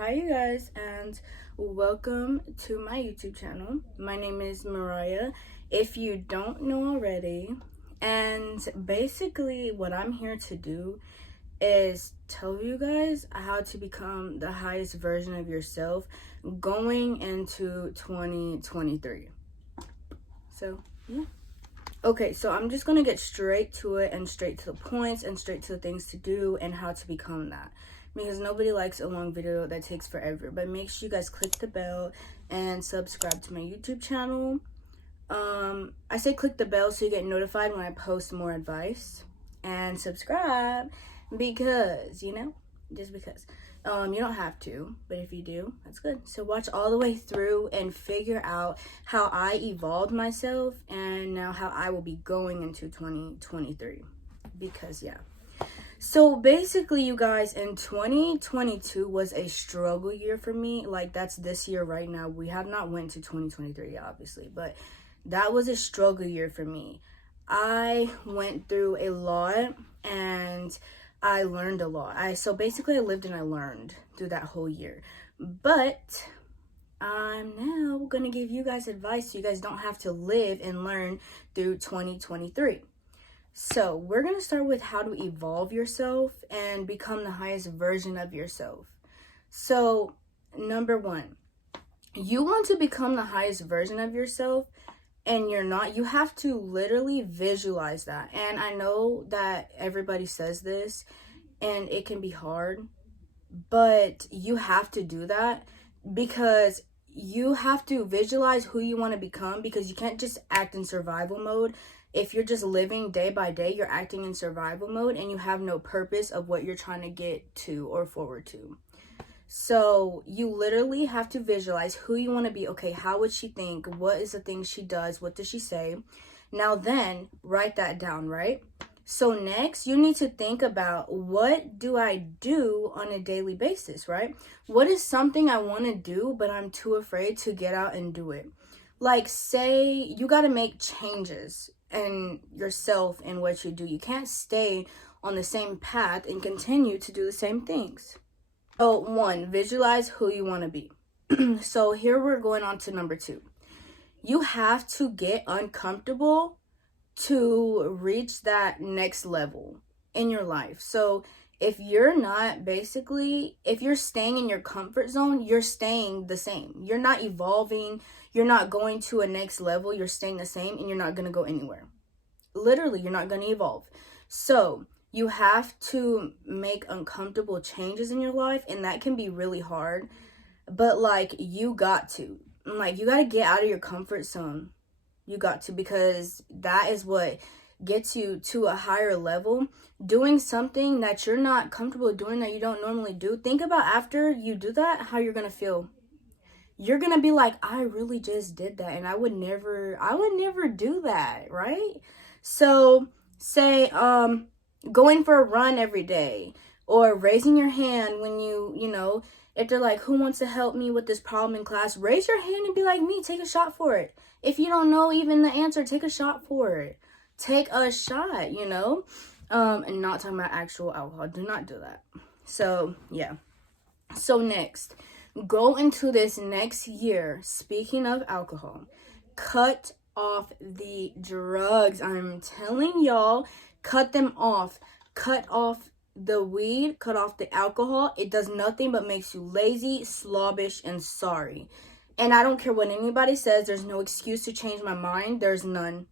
Hi you guys, and welcome to my YouTube channel. My name is Mariah, if you don't know already. And basically what I'm here to do is tell you guys how to become the highest version of yourself going into 2023. So yeah. Okay, so I'm just gonna get straight to it and straight to the points and straight to the things to do and how to become that, because nobody likes a long video that takes forever. But make sure you guys click the bell and subscribe to my YouTube channel. I say click the bell so you get notified when I post more advice, and subscribe because just because you don't have to, but if you do, that's good. So watch all the way through and figure out how I evolved myself and now how I will be going into 2023, because yeah. So basically, you guys, in 2022 was a struggle year for me. Like, that's this year right now. We have not went to 2023 yet, obviously, but that was a struggle year for me. I went through a lot and I learned a lot. So basically I lived and I learned through that whole year. But I'm now gonna give you guys advice so you guys don't have to live and learn through 2023. So we're gonna start with how to evolve yourself and become the highest version of yourself. So number one, you want to become the highest version of yourself, and you're not, you have to literally visualize that. And I know that everybody says this and it can be hard, but you have to do that because you have to visualize who you want to become, because you can't just act in survival mode. If you're just living day by day, you're acting in survival mode and you have no purpose of what you're trying to get to or forward to. So you literally have to visualize who you want to be. Okay, how would she think? What is the thing she does? What does she say? Now then, write that down, right? So next, you need to think about, what do I do on a daily basis, right? What is something I want to do, but I'm too afraid to get out and do it? Like, say you got to make changes in yourself and what you do. You can't stay on the same path and continue to do the same things. Oh, one, visualize who you want to be. So here we're going on to number two. You have to get uncomfortable to reach that next level in your life. So if you're not, basically, if you're staying in your comfort zone, you're staying the same. You're not evolving. You're not going to a next level. You're staying the same and you're not going to go anywhere. Literally, you're not going to evolve. So you have to make uncomfortable changes in your life, and that can be really hard. But like, you got to get out of your comfort zone. You got to, because that is what gets you to a higher level. Doing something that you're not comfortable doing, that you don't normally do. Think about after you do that, how you're gonna feel. You're gonna be like, I really just did that, and I would never do that, right? So say going for a run every day, or raising your hand when if they're like, who wants to help me with this problem in class, raise your hand and be like, me, take a shot for it. If you don't know even the answer, take a shot for it. Take a shot, and not talking about actual alcohol. Do not do that. So yeah. So next, go into this next year, speaking of alcohol, cut off the drugs. I'm telling y'all, cut them off. Cut off the weed, cut off the alcohol. It does nothing but makes you lazy, slobbish, and sorry. And I don't care what anybody says, there's no excuse to change my mind. There's none.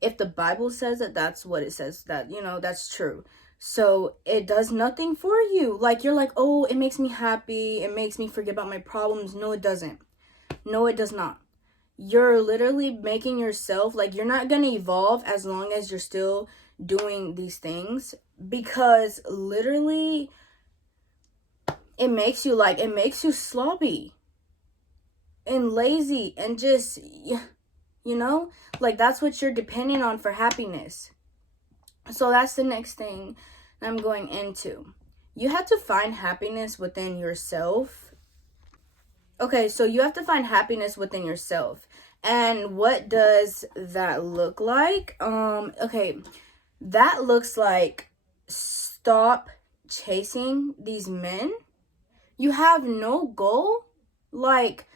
If the Bible says it, that's what it says. That, that's true. So it does nothing for you. Like, you're like, oh, it makes me happy, it makes me forget about my problems. No, it doesn't. No, it does not. You're literally making yourself, like, you're not gonna evolve as long as you're still doing these things, because literally it makes you sloppy and lazy and just, like, that's what you're depending on for happiness. So that's the next thing I'm going into. You have to find happiness within yourself. Okay, so you have to find happiness within yourself. And what does that look like? Okay, that looks like, stop chasing these men You have no goal? Like,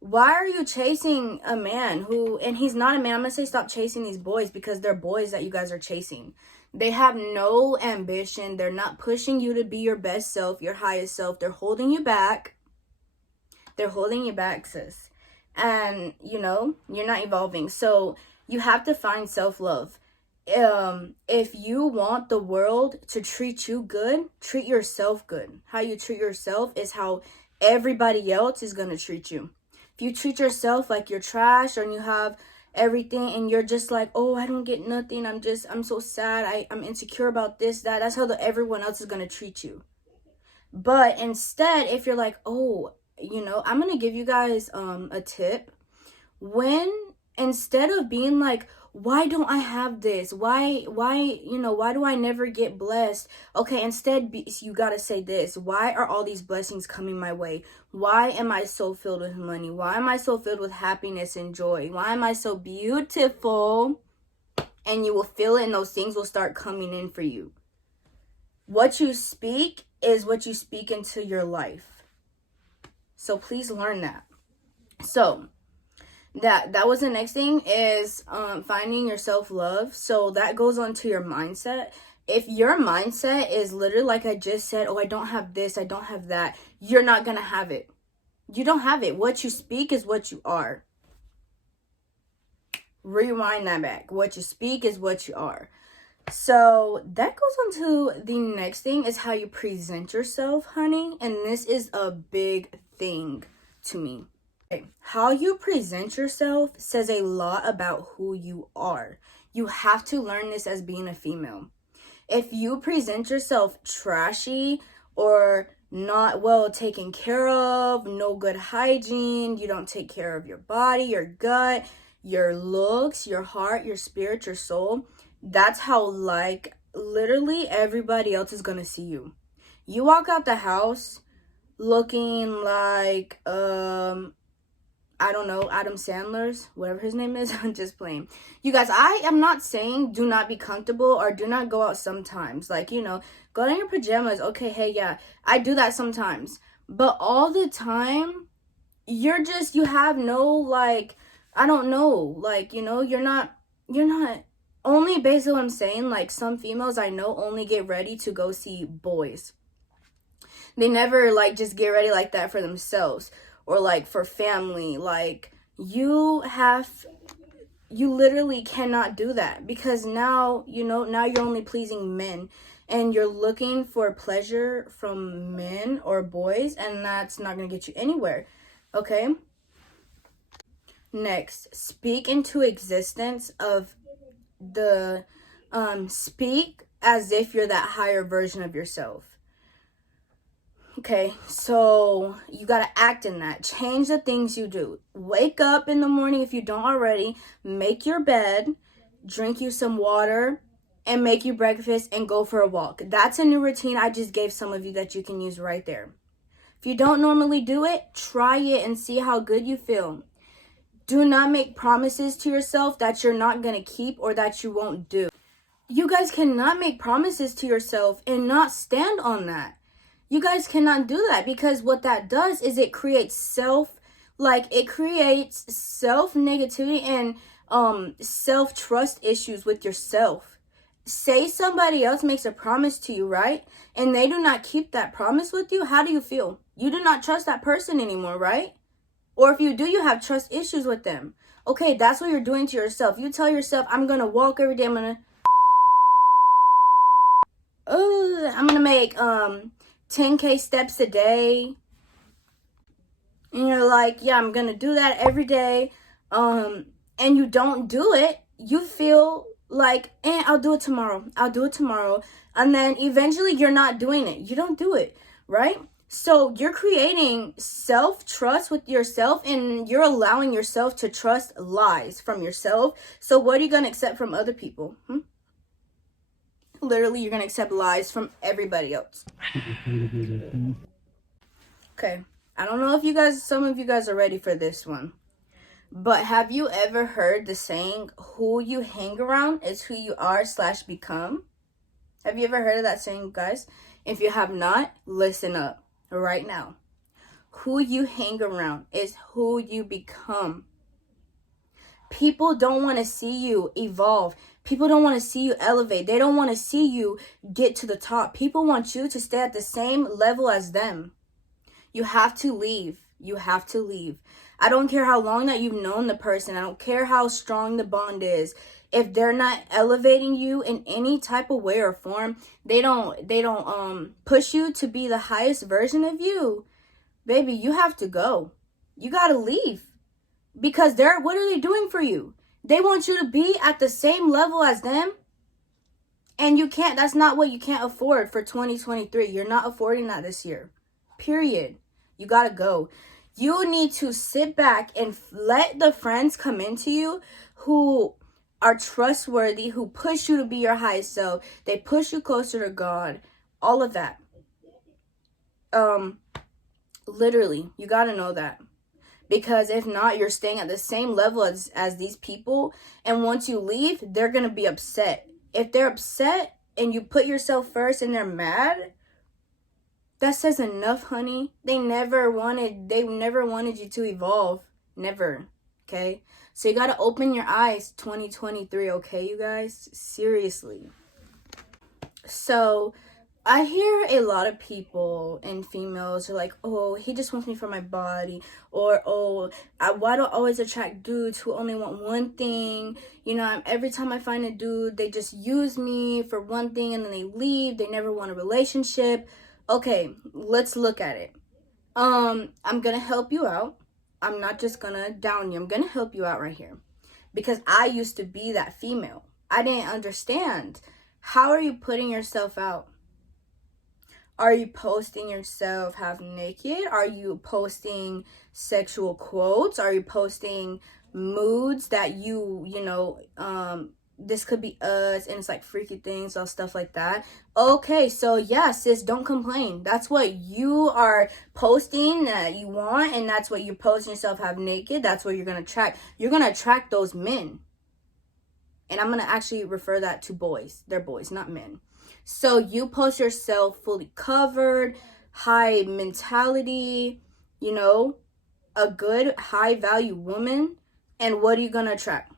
why are you chasing a man who, and he's not a man. I'm gonna say stop chasing these boys because they're boys that you guys are chasing. They have no ambition. They're not pushing you to be your best self, your highest self. They're holding you back. They're holding you back, sis. And, you know, you're not evolving. So you have to find self-love. If you want the world to treat you good, treat yourself good. How you treat yourself is how everybody else is going to treat you. If you treat yourself like you're trash and you have everything and you're just like, oh, I don't get nothing, I'm so sad, I'm insecure about this, that's how everyone else is going to treat you. But instead, if you're like, oh, you know, I'm going to give you guys a tip. When, instead of being like, why don't I have this? Why, you know, why do I never get blessed? Okay, instead, you got to say this. Why are all these blessings coming my way? Why am I so filled with money? Why am I so filled with happiness and joy? Why am I so beautiful? And you will feel it and those things will start coming in for you. What you speak is what you speak into your life. So please learn that. So that was the next thing is finding your self-love. So that goes on to your mindset. If your mindset is literally like I just said, oh, I don't have this, I don't have that, you're not gonna have it. You don't have it. What you speak is what you are. Rewind that back. What you speak is what you are. So that goes on to the next thing is how you present yourself, honey. And this is a big thing to me. Okay. How you present yourself says a lot about who you are. You have to learn this as being a female. If you present yourself trashy or not well taken care of, no good hygiene, you don't take care of your body, your gut, your looks, your heart, your spirit, your soul, that's how like literally everybody else is gonna see you. You walk out the house looking like I don't know, Adam Sandler's, whatever his name is. I'm just playing. You guys, I am not saying do not be comfortable or do not go out sometimes. Like, you know, go in your pajamas. Okay, hey, yeah, I do that sometimes. But all the time, you have no, like, I don't know. Like, you know, you're not, only based on what I'm saying, like, some females I know only get ready to go see boys. They never, like, just get ready like that for themselves. Or like for family. Like you literally cannot do that because now, you know, now you're only pleasing men and you're looking for pleasure from men or boys, and that's not going to get you anywhere. Okay. Next, speak into existence of the speak as if you're that higher version of yourself. Okay, so you got to act in that. Change the things you do. Wake up in the morning if you don't already. Make your bed. Drink you some water. And make you breakfast and go for a walk. That's a new routine I just gave some of you that you can use right there. If you don't normally do it, try it and see how good you feel. Do not make promises to yourself that you're not going to keep or that you won't do. You guys cannot make promises to yourself and not stand on that. You guys cannot do that because what that does is it creates self-negativity and self-trust issues with yourself. Say somebody else makes a promise to you, right? And they do not keep that promise with you. How do you feel? You do not trust that person anymore, right? Or if you do, you have trust issues with them. Okay, that's what you're doing to yourself. You tell yourself, I'm going to walk every day. I'm going to make 10K steps a day. And you're like, yeah, I'm gonna do that every day. And you don't do it, you feel like, I'll do it tomorrow. And then eventually you're not doing it. You don't do it, right? So you're creating self-trust with yourself and you're allowing yourself to trust lies from yourself. So what are you gonna accept from other people? Literally, you're going to accept lies from everybody else. Okay. I don't know if some of you guys are ready for this one. But have you ever heard the saying, who you hang around is who you are/become? Have you ever heard of that saying, guys? If you have not, listen up. right now. Who you hang around is who you become. People don't want to see you evolve. People don't want to see you elevate. They don't want to see you get to the top. People want you to stay at the same level as them. You have to leave. You have to leave. I don't care how long that you've known the person. I don't care how strong the bond is. If they're not elevating you in any type of way or form, they don't push you to be the highest version of you. Baby, you have to go. You got to leave. Because what are they doing for you? They want you to be at the same level as them. And you can't. That's not what you can't afford for 2023. You're not affording that this year. Period. You got to go. You need to sit back and let the friends come into you who are trustworthy, who push you to be your highest self. They push you closer to God. All of that. Literally, you got to know that. Because if not, you're staying at the same level as these people. And once you leave, they're going to be upset. If they're upset and you put yourself first and they're mad, that says enough, honey. They never wanted you to evolve. Never. Okay? So you got to open your eyes 2023, okay, you guys? Seriously. So I hear a lot of people and females are like, oh, he just wants me for my body. Or, oh, why do I always attract dudes who only want one thing? You know, every time I find a dude, they just use me for one thing and then they leave. They never want a relationship. Okay, let's look at it. I'm going to help you out. I'm not just going to down you. I'm going to help you out right here. Because I used to be that female. I didn't understand. How are you putting yourself out? Are you posting yourself half naked? Are you posting sexual quotes? Are you posting moods that this could be us, and it's like freaky things or stuff like that? Okay, so yeah, sis, don't complain. That's what you are posting that you want, and that's what you're posting yourself half naked. That's what you're going to attract. You're going to attract those men. And I'm going to actually refer that to boys. They're boys, not men. So you post yourself fully covered, high mentality, a good high value woman. And what are you going to attract?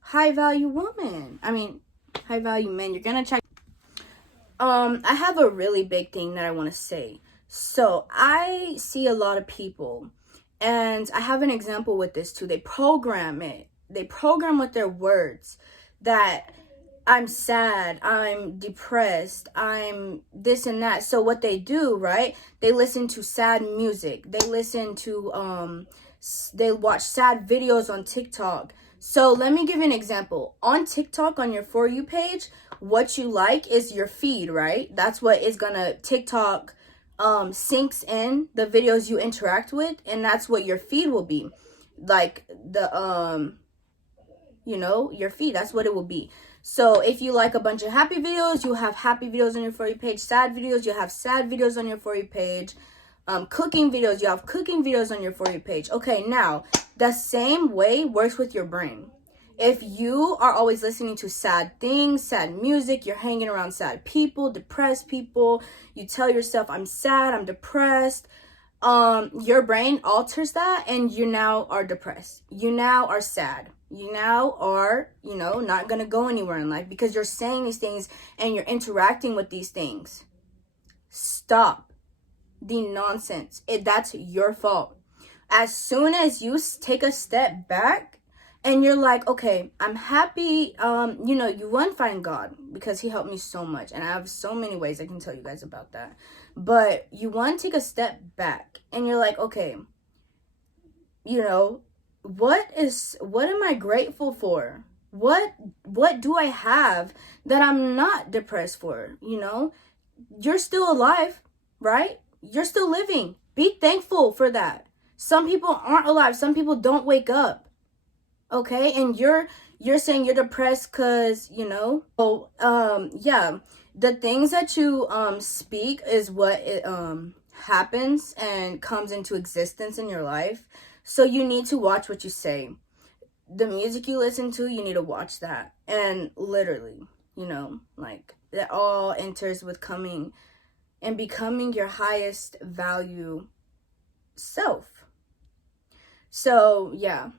High value woman. High value men. You're going to attract. I have a really big thing that I want to say. So I see a lot of people, and I have an example with this too. They program it. They program with their words that I'm sad, I'm depressed, I'm this and that. So what they do, right? They listen to sad music. They listen to, they watch sad videos on TikTok. So let me give you an example. On TikTok, on your For You page, what you like is your feed, right? That's what is gonna, TikTok syncs in the videos you interact with, and that's what your feed will be. Like the, your feed, that's what it will be. So if you like a bunch of happy videos, you have happy videos on your For You page. Sad videos, you have sad videos on your For You page. Cooking videos, you have cooking videos on your For You page. Okay, now, the same way works with your brain. If you are always listening to sad things, sad music, you're hanging around sad people, depressed people, you tell yourself, I'm sad, I'm depressed, your brain alters that, and you now are depressed. You now are sad. You now are, not going to go anywhere in life because you're saying these things and you're interacting with these things. Stop the nonsense. That's your fault. As soon as you take a step back and you're like, okay, I'm happy, you want to find God because he helped me so much. And I have so many ways I can tell you guys about that. But you want to take a step back and you're like, okay, what am I grateful for? What do I have that I'm not depressed for? You're still alive, right? You're still living. Be thankful for that. Some people aren't alive. Some people don't wake up. Okay? And you're saying you're depressed because, yeah, the things that you speak is what it happens and comes into existence in your life. So you need to watch what you say. The music you listen to, you need to watch that. And literally, it all enters with coming and becoming your highest value self. So yeah,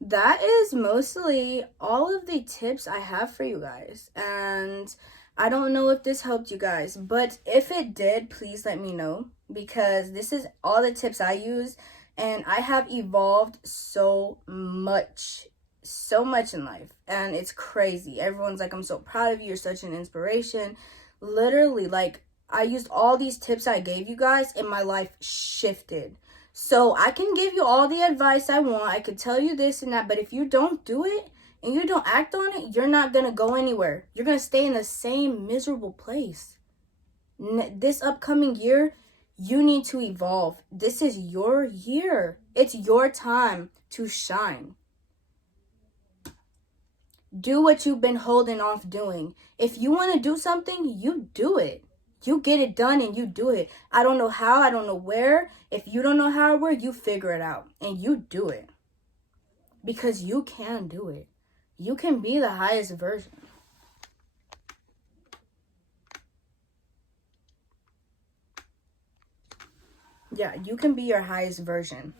that is mostly all of the tips I have for you guys. And I don't know if this helped you guys, but if it did, please let me know, because this is all the tips I use, and I have evolved so much in life, and it's crazy. Everyone's like, I'm so proud of you, you're such an inspiration. Literally, like, I used all these tips I gave you guys and my life shifted. So I can give you all the advice I want, I could tell you this and that, but if you don't do it and you don't act on it, you're not gonna go anywhere. You're gonna stay in the same miserable place. This upcoming year, you need to evolve. This is your year. It's your time to shine. Do what you've been holding off doing. If you want to do something, you do it. You get it done and you do it. I don't know how, I don't know where. If you don't know how or where, you figure it out and you do it. Because you can do it. You can be the highest version. Yeah, you can be your highest version.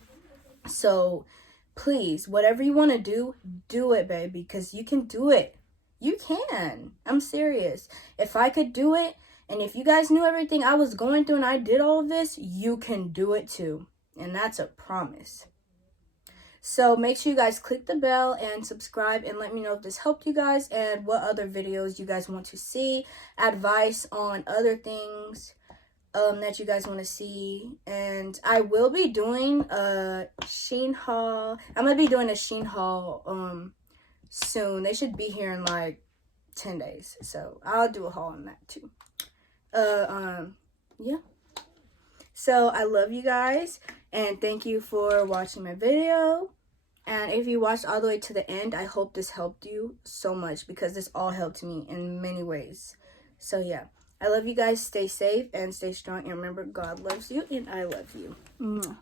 So please, whatever you want to do it, baby, because you can do it. You can. I'm serious. If I could do it, and if you guys knew everything I was going through and I did all of this, you can do it too. And that's a promise. So make sure you guys click the bell and subscribe, and let me know if this helped you guys and what other videos you guys want to see, advice on other things that you guys want to see. And I will be doing a SHEIN haul. I'm gonna be doing a SHEIN haul soon. They should be here in like 10 days, so I'll do a haul on that too. Yeah, so I love you guys and thank you for watching my video. And if you watched all the way to the end, I hope this helped you so much, because this all helped me in many ways. So yeah, I love you guys. Stay safe and stay strong, and remember, God loves you and I love you. Mwah.